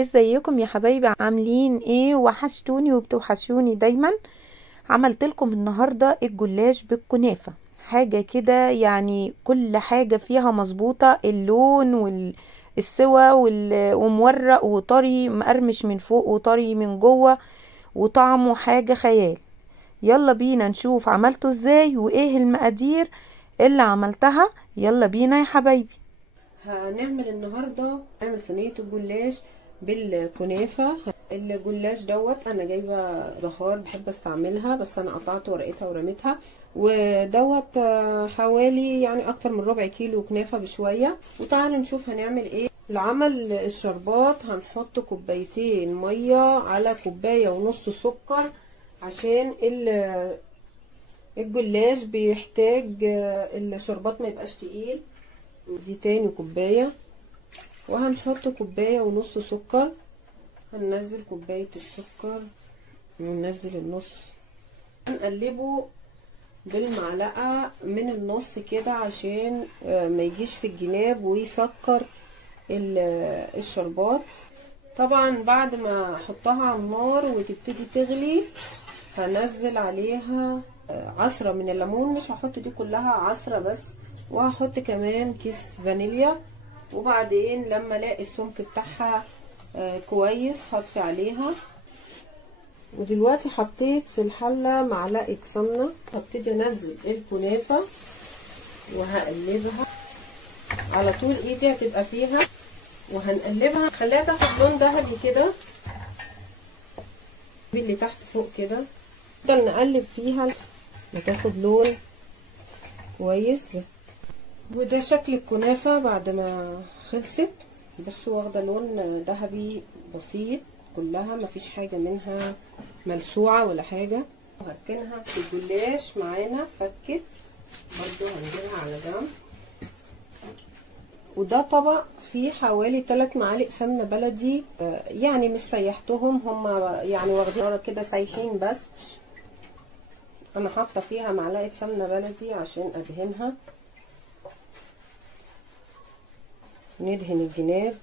ازيكم يا حبايبي؟ عاملين ايه؟ وحشتوني وبتوحشوني دايما. عملت لكم النهارده الجلاش بالكنافه، حاجه كده يعني كل حاجه فيها مظبوطه، اللون والسوا ومورق وطري مقرمش من فوق وطري من جوه، وطعمه حاجه خيال. يلا بينا نشوف عملته ازاي وايه المقادير اللي عملتها. يلا بينا يا حبايبي. هنعمل النهارده صينيه الجلاش بالكنافه. الجلاش دوت انا جايبه زهار بحب استعملها، بس انا قطعت ورقتها ورميتها. ودوت حوالي يعني اكتر من ربع كيلو كنافه بشويه. وتعالوا نشوف هنعمل ايه. لعمل الشربات هنحط كوبايتين ميه على كوبايه ونص سكر، عشان الجلاش بيحتاج الشربات ما يبقاش تقيل. دي تاني كوباية، وهنحط كوباية ونص سكر. هننزل كوباية السكر وننزل النص، هنقلبه بالمعلقة من النص كده عشان ما يجيش في الجناب ويسكر الشربات. طبعا بعد ما احطها على النار وتبتدي تغلي هنزل عليها عصرة من الليمون، مش هحط دي كلها، عصرة بس. وهحط كمان كيس فانيليا، وبعدين لما الاقي السمك بتاعها كويس هطفي عليها. ودلوقتي حطيت في الحلة معلقة سمنة، هبتدي انزل الكنافة وهقلبها على طول، ايدي هتبقى فيها وهنقلبها خليها تاخد لون ذهبي كده، اللي تحت فوق كده. نفضل نقلب فيها وتاخد لون كويس. وده شكل الكنافة بعد ما خلصت. بصوا واخده لون ذهبي بسيط كلها، مفيش حاجه منها ملسوعه ولا حاجه. هركنها في الجلاش معانا فكت برضو، هنجيبها على جنب. وده طبق فيه حوالي 3 معالق سمنه بلدي، يعني مش سيحتهم، هما يعني واخدين كده سايحين بس. انا حاطه فيها معلقه سمنه بلدي عشان ادهنها. ندهن الجناب،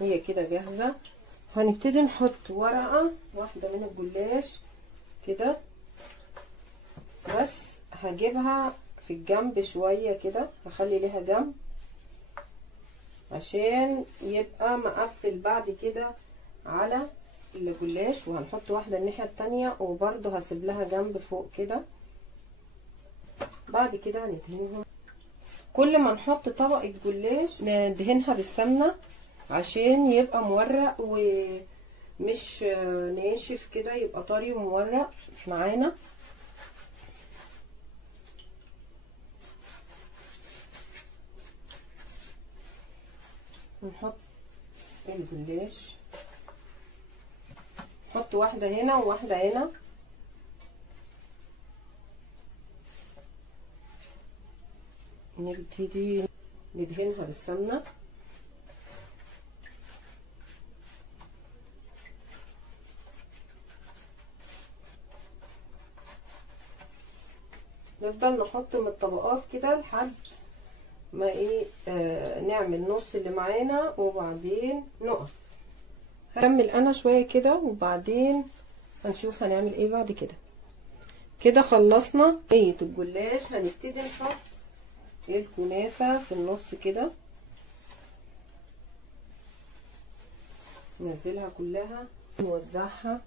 هي كده جاهزة. هنبتدي نحط ورقة واحدة من الجلاش كده، بس هجيبها في الجنب شوية كده، هخلي ليها جنب عشان يبقى مقفل بعد كده على الجلاش. وهنحط واحدة الناحية التانية، وبرضو هسيب لها جنب فوق كده. بعد كده هندهنهم. كل ما نحط طبقة جلاش ندهنها بالسمنة عشان يبقى مورق ومش ناشف كده، يبقى طري ومورق معانا. نحط الجلاش، نحط واحدة هنا وواحدة هنا. نبتدي ندهنها بالسمنة. نفضل نحط من الطبقات كده لحد ما نعمل نص اللي معانا، وبعدين نقف. هكمل انا شوية كده وبعدين هنشوف هنعمل ايه بعد كده. كده خلصنا صينية الجلاش. هنبتدي نحط الكنافة في النص كده، ننزلها كلها نوزعها.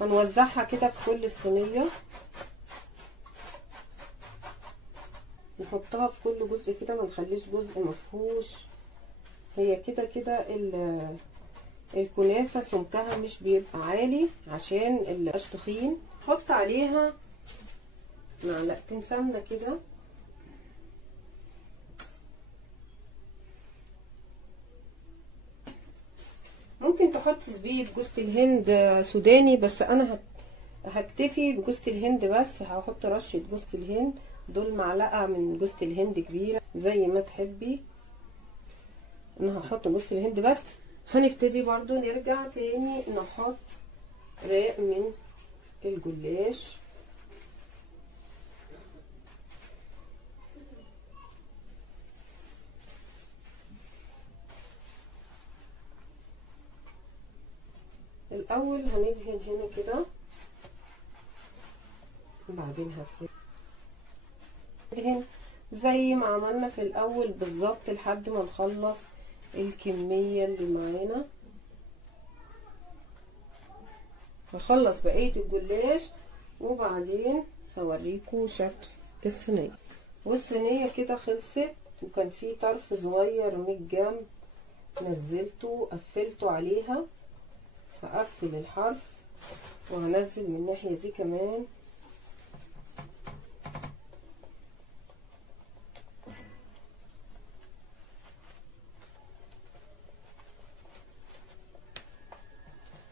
هنوزعها كده في كل الصينية، نحطها في كل جزء كده، ما نخليش جزء مفهوش. هي كده كده الكنافة سمكها مش بيبقى عالي عشان مبقاش تخين. حط عليها معلقتين سمنة كده، ممكن تحط زبيب جوز الهند سوداني، بس انا هكتفي بجوز الهند بس. هحط رشة جوز الهند، دول معلقة من جوز الهند كبيرة زي ما تحبي. انا هحط جوز الهند بس. هنبتدي برضو نرجع تاني نحط رق من الجلاش. الاول هندهن هنا كده، وبعدين هفرد ندهن زي ما عملنا في الاول بالظبط لحد ما نخلص الكمية اللي معانا. هخلص بقية الجلاش وبعدين هوريكم شكل الصينية. والصينية كده خلصت، وكان في طرف صغير من الجنب نزلته قفلته عليها، هقفل الحرف وهنزل من الناحية دي كمان.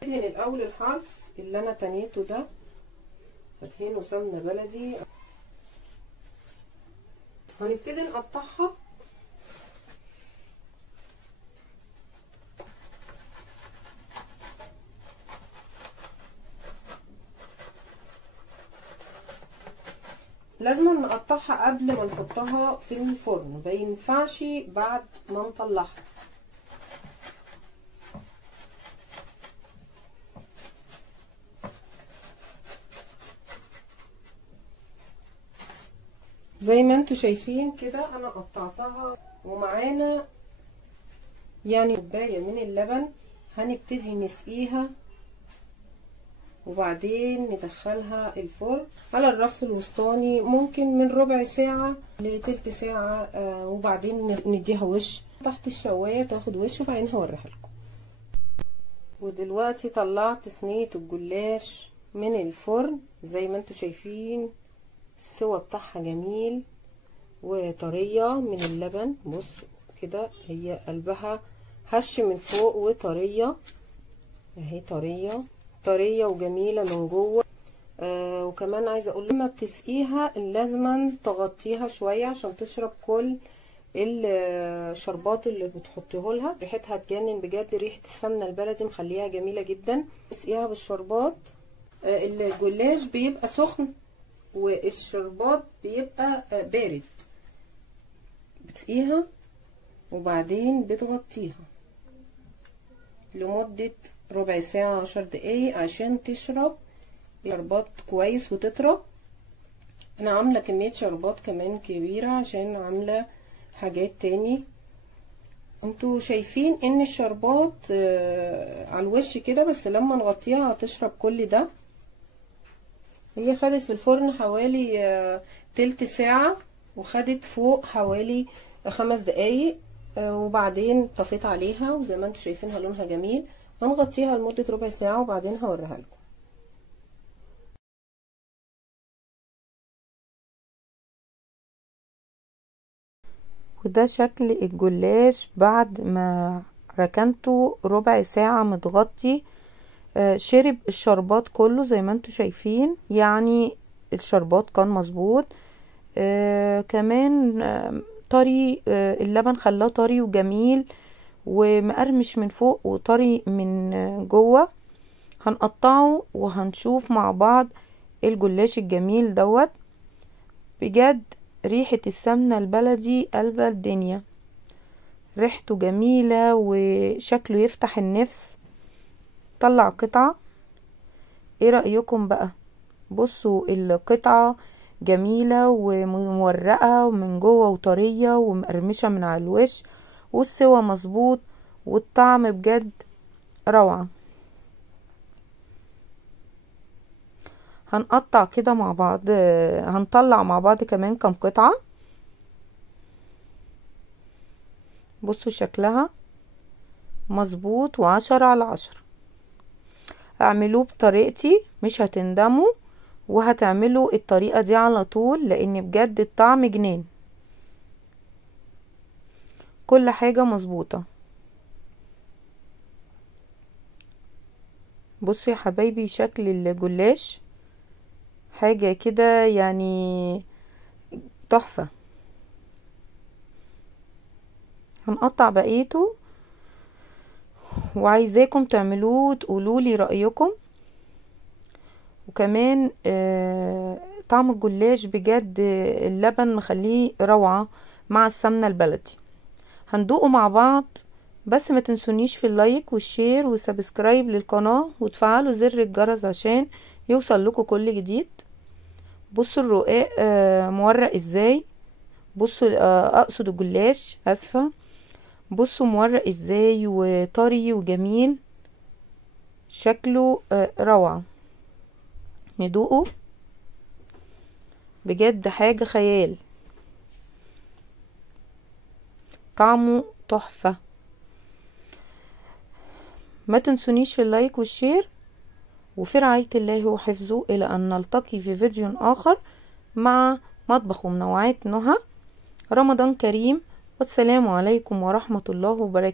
هدهن الاول الحرف اللي انا تنيته ده، هدهنه سمنة بلدي. هنبتدي نقطعها لازم نقطعها قبل ما نحطها في الفرن، مينفعش بعد ما نطلعها. زي ما انتوا شايفين كده انا قطعتها، ومعانا يعني كوبايه من اللبن هنبتدي نسقيها، وبعدين ندخلها الفرن على الرف الوسطاني، ممكن من ربع ساعة لتلت ساعة، وبعدين نديها وش تحت الشواية تاخد وش، وبعدين هوريها لكم. ودلوقتي طلعت صينية الجلاش من الفرن زي ما انتوا شايفين، السوا بتاعها جميل وطرية من اللبن. بصوا كده هي قلبها هش من فوق وطرية اهي، طرية وجميلة من جوه. وكمان عايزه اقول لما بتسقيها لازم تغطيها شويه عشان تشرب كل الشربات اللي بتحطيه لها. ريحتها تجنن بجد، ريحه السمنه البلدي مخليها جميله جدا. تسقيها بالشربات، الجلاش بيبقى سخن والشربات بيبقى بارد. بتسقيها وبعدين بتغطيها لمدة ربع ساعة 10 دقايق عشان تشرب شربات كويس وتطرى. انا عاملة كمية شربات كمان كبيرة عشان عاملة حاجات تاني. انتوا شايفين ان الشربات على الوش كده، بس لما نغطيها هتشرب كل ده. هي خدت في الفرن حوالي تلت ساعة، وخدت فوق حوالي 5 دقايق، وبعدين طفيت عليها وزي ما انتوا شايفينها لونها جميل. هنغطيها لمدة ربع ساعة وبعدين هوريها لكم. وده شكل الجلاش بعد ما ركنته ربع ساعة متغطي. شرب الشربات كله زي ما انتوا شايفين، يعني الشربات كان مظبوط. كمان طري، اللبن خلاه طري وجميل ومقرمش من فوق وطري من جوه. هنقطعه وهنشوف مع بعض الجلاش الجميل دوت. بجد ريحة السمنة البلدي قلبة الدنيا، ريحته جميلة وشكله يفتح النفس. طلع قطعة، ايه رأيكم بقى؟ بصوا القطعة جميلة ومورقة ومن جوه وطرية ومقرمشة من على الوش، والسوا مظبوط، والطعم بجد روعة. هنقطع كده مع بعض، هنطلع مع بعض كمان كم قطعة. بصوا شكلها مظبوط و10 على 10. اعملوه بطريقتي مش هتندموا، وهتعملوا الطريقة دي على طول، لان بجد الطعم جنان، كل حاجة مظبوطة. بصوا يا حبايبي شكل الجلاش حاجة كده يعني تحفة. هنقطع بقيته، وعايزاكم تعملوه وتقولوا لي رأيكم. وكمان طعم الجلاش بجد اللبن مخليه روعة مع السمنة البلدي. هندوقه مع بعض بس ما تنسونيش في اللايك والشير وسبسكرايب للقناة وتفعلوا زر الجرس عشان يوصل لكم كل جديد. بصوا الرقاق مورق ازاي، بصوا اقصد الجلاش، اسفة. بصوا مورق ازاي وطري وجميل، شكله روعة. ندوقه بجد حاجة خيال، طعمه تحفة. ما تنسونيش في اللايك والشير، وفي رعاية الله وحفظه، إلى أن نلتقي في فيديو آخر مع مطبخ ومنوعات نهى. رمضان كريم، والسلام عليكم ورحمة الله وبركاته.